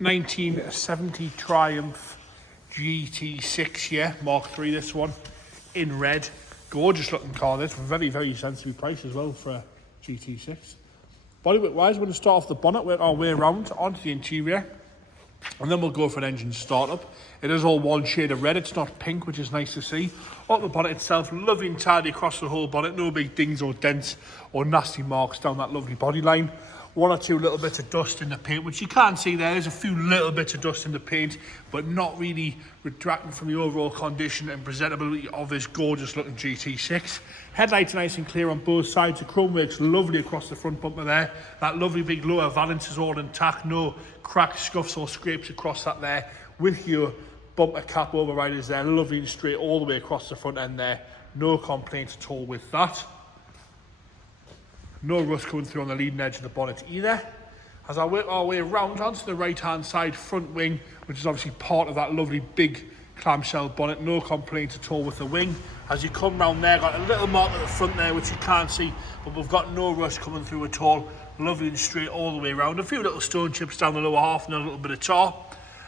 1970 Triumph GT6, yeah, Mark III, this one, in red. Gorgeous looking car, this, very, very sensibly priced as well for a GT6. Bodywork wise, we're going to start off the bonnet, work our way around onto the interior, and then we'll go for an engine startup. It is all one shade of red, it's not pink, which is nice to see. Up the bonnet itself, lovely and tidy across the whole bonnet, no big dings or dents or nasty marks down that lovely body line. One or two little bits of dust in the paint, which you can't see there. There's a few little bits of dust in the paint, but not really retracting from the overall condition and presentability of this gorgeous looking GT6. Headlights nice and clear on both sides. The chrome works lovely across the front bumper there. That lovely big lower valance is all intact. No cracks, scuffs or scrapes across that there. With your bumper cap overriders there, lovely and straight all the way across the front end there. No complaints at all with that. No rust coming through on the leading edge of the bonnet either. As I work our way around onto the right hand side front wing, which is obviously part of that lovely big clamshell bonnet, no complaints at all with the wing. As you come round there, got a little mark at the front there which you can't see, but we've got no rust coming through at all. Lovely and straight all the way around. A few little stone chips down the lower half and a little bit of tar.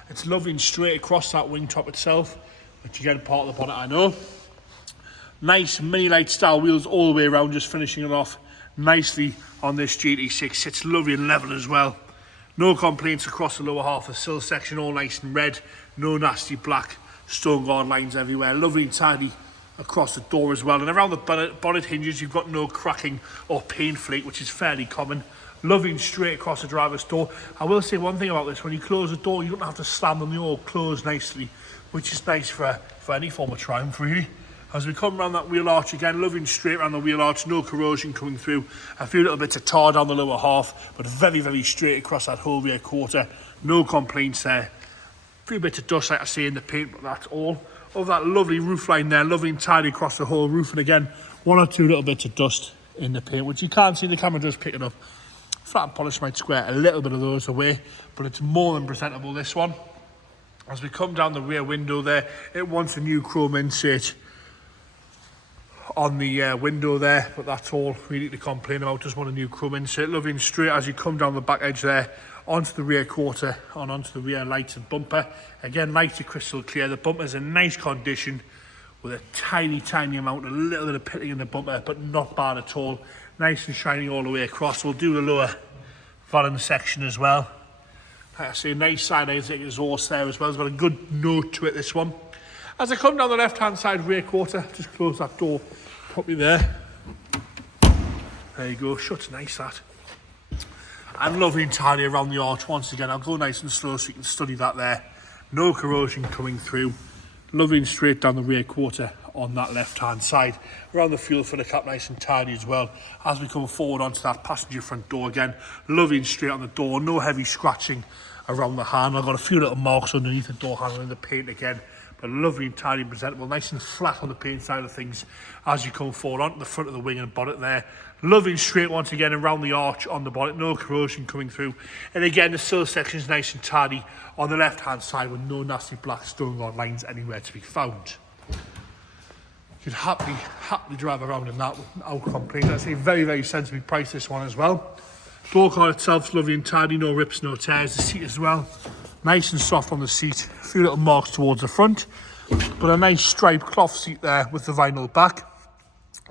It's lovely and straight across that wing top itself, which again part of the bonnet I know. Nice mini light style wheels all the way around, just finishing it off nicely on this GT6. Sits lovely and level as well. No complaints across the lower half of the sill section, all nice and red. No nasty black stone guard lines everywhere. Lovely and tidy across the door as well. And around the bonnet hinges, you've got no cracking or paint flake, which is fairly common. Lovely and straight across the driver's door. I will say one thing about this: when you close the door, you don't have to slam them. They all close nicely, which is nice for any form of Triumph, really. As we come around that wheel arch again, lovely and straight around the wheel arch, no corrosion coming through. A few little bits of tar down the lower half, but very, very straight across that whole rear quarter. No complaints there. A few bits of dust, like I say, in the paint, but that's all. Of that lovely roof line there, lovely and tidy across the whole roof. And again, one or two little bits of dust in the paint, which you can't see, the camera does pick it up. Flat and polish might square a little bit of those away, but it's more than presentable, this one. As we come down the rear window there, it wants a new chrome insert on the window there, but that's all really to complain about. Just want a new chrome insert. Lovely and straight as you come down the back edge there, onto the rear quarter and onto the rear lights and bumper. Again, lights are crystal clear. The bumper's in nice condition with a tiny amount, a little bit of pitting in the bumper, but not bad at all. Nice and shiny all the way across. We'll do the lower valance section as well. Like I say, nice side exhaust there as well. It's got a good note to it, this one. As I come down the left hand side rear quarter, just close that door properly there. There you go, shuts nice that. And lovely and tidy around the arch once again. I'll go nice and slow so you can study that there. No corrosion coming through. Lovely and straight down the rear quarter on that left hand side. Around the fuel filler cap nice and tidy as well. As we come forward onto that passenger front door again, lovely and straight on the door. No heavy scratching around the handle. I've got a few little marks underneath the door handle in the paint again, but lovely and tidy and presentable, nice and flat on the paint side of things as you come forward onto the front of the wing and bonnet there. Lovely and straight once again around the arch on the bonnet, no corrosion coming through. And again, the sill section is nice and tidy on the left hand side with no nasty black stone guard lines anywhere to be found. You could happily drive around in that without complaint. I'd say very, very sensibly priced, this one as well. Door card itself is lovely and tidy, no rips, no tears. The seat as well, nice and soft on the seat. A few little marks towards the front, but a nice striped cloth seat there with the vinyl back.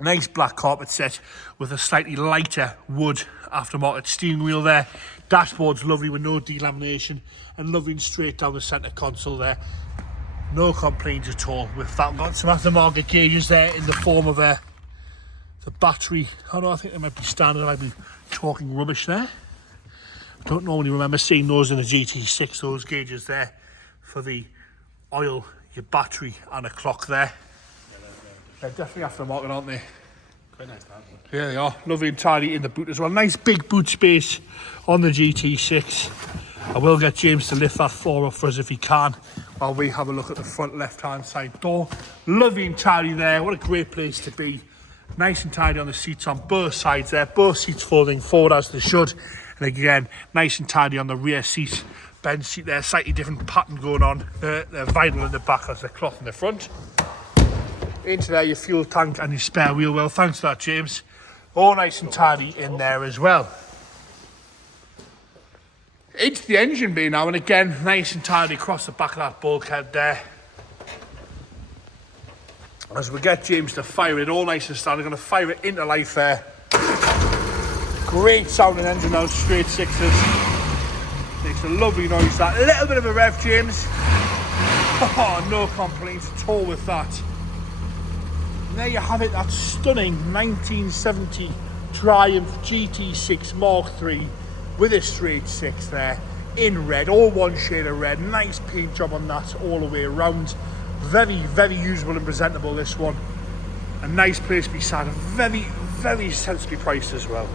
Nice black carpet set with a slightly lighter wood aftermarket steering wheel there. Dashboard's lovely with no delamination and lovely and straight down the centre console there. No complaints at all with that. We've got some aftermarket gauges there in the form of the battery. I think they might be standard, I might be talking rubbish there. I don't normally remember seeing those in the GT6, those gauges there for the oil, your battery and a clock there. They're definitely aftermarket, aren't they? Quite nice to have them. Yeah, they are. Lovely and tidy in the boot as well. Nice big boot space on the GT6. I will get James to lift that floor up for us if he can, while we have a look at the front left-hand side door. Lovely and tidy there. What a great place to be. Nice and tidy on the seats on both sides there. Both seats folding forward as they should. And again, nice and tidy on the rear seat. Bench seat there, slightly different pattern going on. The vinyl in the back as the cloth in the front. Into there, your fuel tank and your spare wheel well. Thanks for that, James. All nice and tidy in there as well. Into the engine bay now, and again, nice and tidy across the back of that bulkhead there. As we get James to fire it all nice and standard, going to fire it into life there. Great sounding engine now, straight sixes. Makes a lovely noise that. A little bit of a rev, James. Oh, no complaints at all with that. And there you have it, that stunning 1970 Triumph GT6 Mark III with a straight six there in red, all one shade of red. Nice paint job on that all the way around. Very, very usable and presentable, this one. A nice place to be sat, very, very sensibly priced as well.